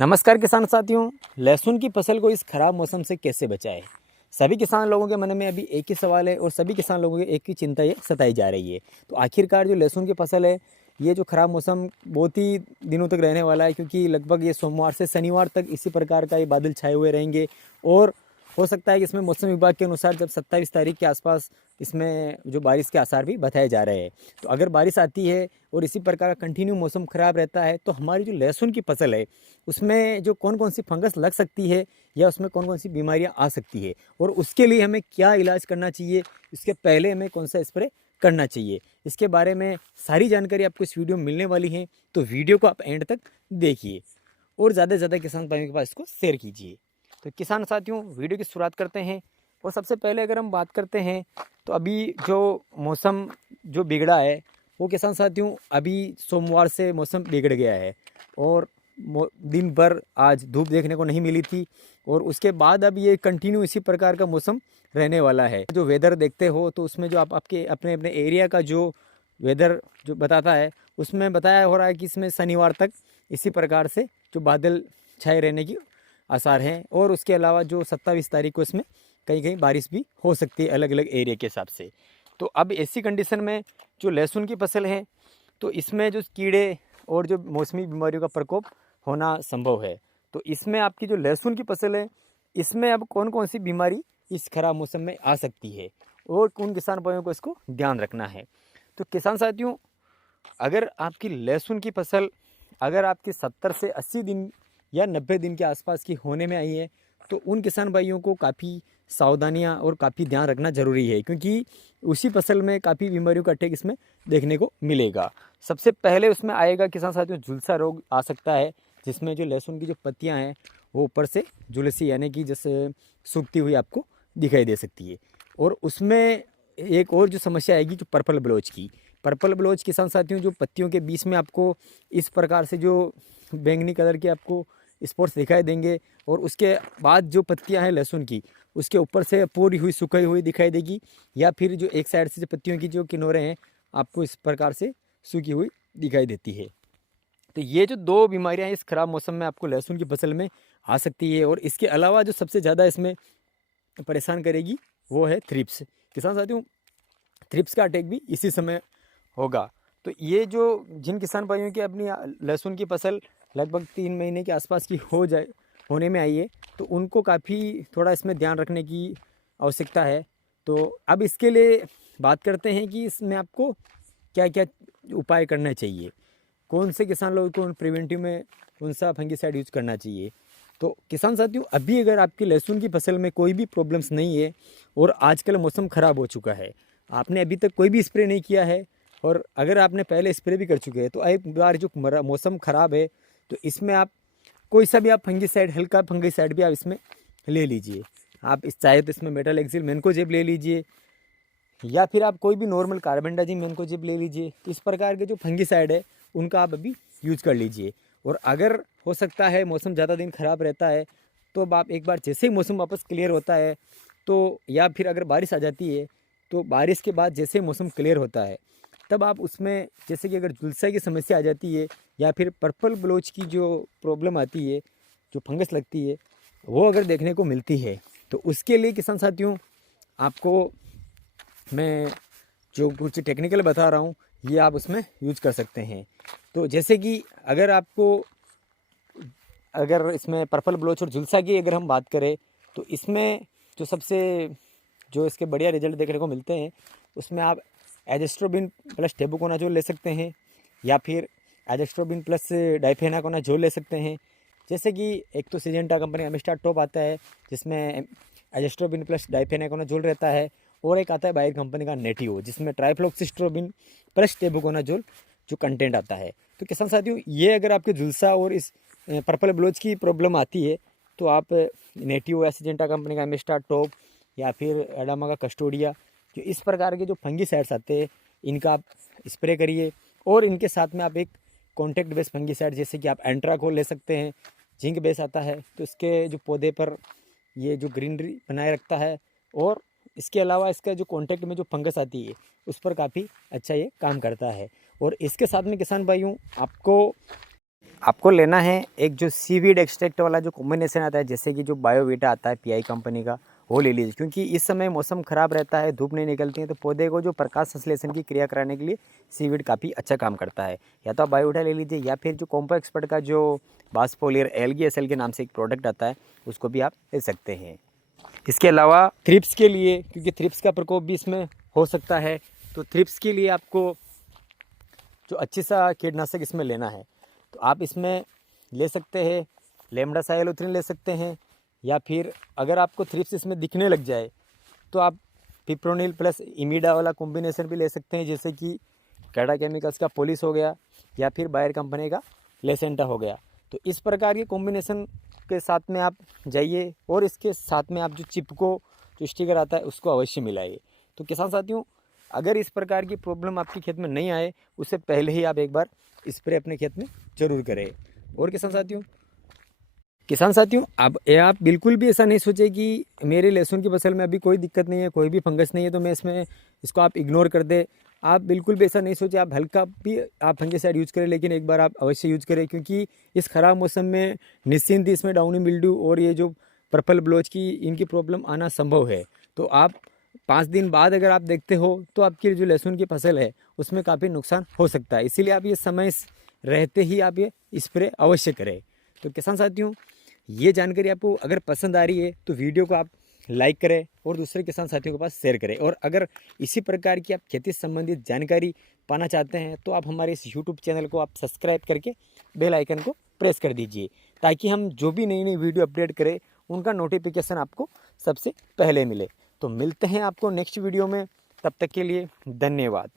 नमस्कार किसान साथियों। लहसुन की फसल को इस खराब मौसम से कैसे बचाएं? सभी किसान लोगों के मन में अभी एक ही सवाल है और सभी किसान लोगों की एक ही चिंता ये सताई जा रही है। तो आखिरकार जो लहसुन की फसल है, ये जो खराब मौसम बहुत ही दिनों तक रहने वाला है, क्योंकि लगभग ये सोमवार से शनिवार तक इसी प्रकार का ये बादल छाए हुए रहेंगे। और हो सकता है कि इसमें मौसम विभाग के अनुसार जब 27 तारीख के आसपास इसमें जो बारिश के आसार भी बताए जा रहे हैं। तो अगर बारिश आती है और इसी प्रकार का कंटिन्यू मौसम ख़राब रहता है तो हमारी जो लहसुन की फसल है उसमें जो कौन कौन सी फंगस लग सकती है या उसमें कौन कौन सी बीमारियां आ सकती है और उसके लिए हमें क्या इलाज करना चाहिए, इसके पहले हमें कौन सा स्प्रे करना चाहिए, इसके बारे में सारी जानकारी आपको इस वीडियो में मिलने वाली है। तो वीडियो को आप एंड तक देखिए और ज़्यादा से ज़्यादा किसान भाइयों के पास इसको शेयर कीजिए। तो किसान साथियों, वीडियो की शुरुआत करते हैं। और सबसे पहले अगर हम बात करते हैं तो अभी जो मौसम जो बिगड़ा है वो किसान साथियों, अभी सोमवार से मौसम बिगड़ गया है और दिन भर आज धूप देखने को नहीं मिली थी और उसके बाद अब ये कंटिन्यू इसी प्रकार का मौसम रहने वाला है। जो वेदर देखते हो तो उसमें जो आप आपके अपने अपने एरिया का जो वेदर जो बताता है उसमें बताया हो रहा है कि इसमें शनिवार तक इसी प्रकार से जो बादल छाए रहने की आसार हैं और उसके अलावा जो 27 तारीख को इसमें कहीं कहीं बारिश भी हो सकती है अलग अलग एरिया के हिसाब से। तो अब ऐसी कंडीशन में जो लहसुन की फसल है तो इसमें जो कीड़े और जो मौसमी बीमारियों का प्रकोप होना संभव है। तो इसमें आपकी जो लहसुन की फसल है इसमें अब कौन कौन सी बीमारी इस खराब मौसम में आ सकती है और कौन किसान भाइयों को इसको ध्यान रखना है। तो किसान साथियों, अगर आपकी लहसुन की फसल अगर आपकी 70 से 80 दिन या 90 दिन के आसपास की होने में आई है तो उन किसान भाइयों को काफ़ी सावधानियां और काफ़ी ध्यान रखना ज़रूरी है, क्योंकि उसी फसल में काफ़ी बीमारियों का अटैक इसमें देखने को मिलेगा। सबसे पहले उसमें आएगा किसान साथियों झुलसा रोग आ सकता है, जिसमें जो लहसुन की जो पत्तियां हैं वो ऊपर से झुलसी यानी कि जैसे सूखती हुई आपको दिखाई दे सकती है। और उसमें एक और जो समस्या आएगी जो पर्पल ब्लोच की। पर्पल ब्लोच किसान साथियों, जो पत्तियों के बीच में आपको इस प्रकार से जो बैंगनी कलर के आपको स्पॉट्स दिखाई देंगे और उसके बाद जो पत्तियां हैं लहसुन की उसके ऊपर से पूरी हुई सुखाई हुई दिखाई देगी, या फिर जो एक साइड से जो पत्तियों की जो किनारे हैं आपको इस प्रकार से सूखी हुई दिखाई देती है। तो ये जो दो बीमारियां इस खराब मौसम में आपको लहसुन की फसल में आ सकती है। और इसके अलावा जो सबसे ज़्यादा इसमें परेशान करेगी वो है थ्रिप्स। किसान साथियों, थ्रिप्स का अटैक भी इसी समय होगा। तो ये जो जिन किसान भाइयों की अपनी लहसुन की फसल लगभग 3 महीने के आसपास की होने में आई है तो उनको काफ़ी थोड़ा इसमें ध्यान रखने की आवश्यकता है। तो अब इसके लिए बात करते हैं कि इसमें आपको क्या क्या उपाय करना चाहिए, कौन से किसान लोगों को प्रिवेंटिव में कौन सा फंगिसाइड यूज करना चाहिए। तो किसान साथियों, अभी अगर आपकी लहसुन की फसल में कोई भी प्रॉब्लम्स नहीं है और आजकल मौसम ख़राब हो चुका है, आपने अभी तक कोई भी स्प्रे नहीं किया है और अगर आपने पहले स्प्रे भी कर चुके हैं तो एक बार जो मौसम ख़राब है तो इसमें आप कोई सा भी आप फंगिसाइड, हल्का फंगिसाइड भी आप इसमें ले लीजिए। आप इस चाहे तो इसमें मेटल एक्सिल मैनकोजेब ले लीजिए या फिर आप कोई भी नॉर्मल कार्बेंडाजिम मैनकोजेब ले लीजिए। तो इस प्रकार के जो फंगिसाइड है उनका आप अभी यूज कर लीजिए। और अगर हो सकता है मौसम ज़्यादा दिन ख़राब रहता है तो अब आप एक बार जैसे ही मौसम वापस क्लियर होता है तो या फिर अगर बारिश आ जाती है तो बारिश के बाद जैसे मौसम क्लियर होता है तब आप उसमें जैसे कि अगर झुलसा की समस्या आ जाती है या फिर पर्पल ब्लोच की जो प्रॉब्लम आती है, जो फंगस लगती है, वो अगर देखने को मिलती है तो उसके लिए किसान साथियों आपको मैं जो कुछ टेक्निकल बता रहा हूँ ये आप उसमें यूज कर सकते हैं। तो जैसे कि अगर इसमें पर्पल ब्लोच और झुलसा की अगर हम बात करें तो इसमें जो इसके बढ़िया रिजल्ट देखने को मिलते हैं उसमें आप एजेस्ट्रोबिन प्लस टेबुकोनाजोल ले सकते हैं या फिर एजेस्ट्रोबिन प्लस डाइफेनाकोनाजोल ले सकते हैं। जैसे कि एक तो सिजेंटा कंपनी का एमिस्टार टॉप आता है जिसमें एजेस्ट्रोबिन प्लस डाइफेनाकोनाजोल रहता है और एक आता है बायर कंपनी का नेटिव जिसमें ट्राइफ्लॉक्सिस्ट्रोबिन प्लस टेबुकोनाजोल जो कंटेंट आता है। तो किसान साथियों, ये अगर आपके झुलसा और इस पर्पल ब्लोच की प्रॉब्लम आती है तो आप नेटिव या सिजेंटा कंपनी का एमिस्टार टॉप या फिर एडामा का कस्टोडिया, जो इस प्रकार के जो फंगिसाइड्स आते हैं इनका आप स्प्रे करिए। और इनके साथ में आप एक कॉन्टैक्ट बेस फंगिसाइड जैसे कि आप एंट्राकोल ले सकते हैं, जिंक बेस आता है तो इसके जो पौधे पर ये जो ग्रीनरी बनाए रखता है और इसके अलावा इसका जो कॉन्टैक्ट में जो फंगस आती है उस पर काफ़ी अच्छा ये काम करता है। और इसके साथ में किसान भाइयों आपको आपको लेना है एक जो सीवीड एक्सट्रैक्ट वाला जो कॉम्बिनेशन आता है, जैसे कि जो बायोवीटा आता है पीआई कंपनी का, वो ले लीजिए। क्योंकि इस समय मौसम ख़राब रहता है, धूप नहीं निकलती है, तो पौधे को जो प्रकाश संश्लेषण की क्रिया कराने के लिए सीवीड काफ़ी अच्छा काम करता है। या तो आप बायोवीटा ले लीजिए, या फिर जो कॉम्पो एक्सपर्ट का जो बासफोलियर एल्गी एसएल के नाम से एक प्रोडक्ट आता है, उसको भी आप ले सकते हैं। इसके अलावा थ्रिप्स के लिए, क्योंकि थ्रिप्स का प्रकोप भी इसमें हो सकता है, तो थ्रिप्स के लिए आपको जो अच्छी सा कीटनाशक इसमें लेना है, तो आप इसमें ले सकते हैं लेमडा साइलोथ्रिन ले सकते हैं, या फिर अगर आपको थ्रिप्स इसमें दिखने लग जाए तो आप पिप्रोनिल प्लस इमीडा वाला कॉम्बिनेशन भी ले सकते हैं, जैसे कि कैडा केमिकल्स का पोलिस हो गया, या फिर बायर कंपनी का लेसेंटा हो गया। तो इस प्रकार के कॉम्बिनेशन के साथ में आप जाइए, और इसके साथ में आप जो चिपको जो स्टिकर आता है उसको अवश्य मिलाइए। तो किसान साथियों, अगर इस प्रकार की प्रॉब्लम आपके खेत में नहीं आए, उससे पहले ही आप एक बार स्प्रे अपने खेत में ज़रूर करें। और किसान साथियों अब आप बिल्कुल भी ऐसा नहीं सोचे कि मेरे लहसुन की फसल में अभी कोई दिक्कत नहीं है, कोई भी फंगस नहीं है, तो मैं इसको आप इग्नोर कर दे। आप बिल्कुल भी ऐसा नहीं सोचे। आप हल्का भी आप फंगिसाइड यूज़ करें, लेकिन एक बार आप अवश्य यूज़ करें, क्योंकि इस ख़राब मौसम में निश्चिंत ही इसमें डाउनी मिल्ड्यू और ये जो पर्पल ब्लोच की इनकी प्रॉब्लम आना संभव है। तो आप 5 दिन बाद अगर आप देखते हो तो आपकी जो लहसुन की फसल है उसमें काफ़ी नुकसान हो सकता है। इसीलिए आप ये समय रहते ही आप ये स्प्रे अवश्य करें। तो किसान साथियों, ये जानकारी आपको अगर पसंद आ रही है तो वीडियो को आप लाइक करें और दूसरे किसान साथियों के पास शेयर करें। और अगर इसी प्रकार की आप खेती संबंधित जानकारी पाना चाहते हैं तो आप हमारे इस यूट्यूब चैनल को आप सब्सक्राइब करके बेल आइकन को प्रेस कर दीजिए, ताकि हम जो भी नई नई वीडियो अपडेट करें उनका नोटिफिकेशन आपको सबसे पहले मिले। तो मिलते हैं आपको नेक्स्ट वीडियो में, तब तक के लिए धन्यवाद।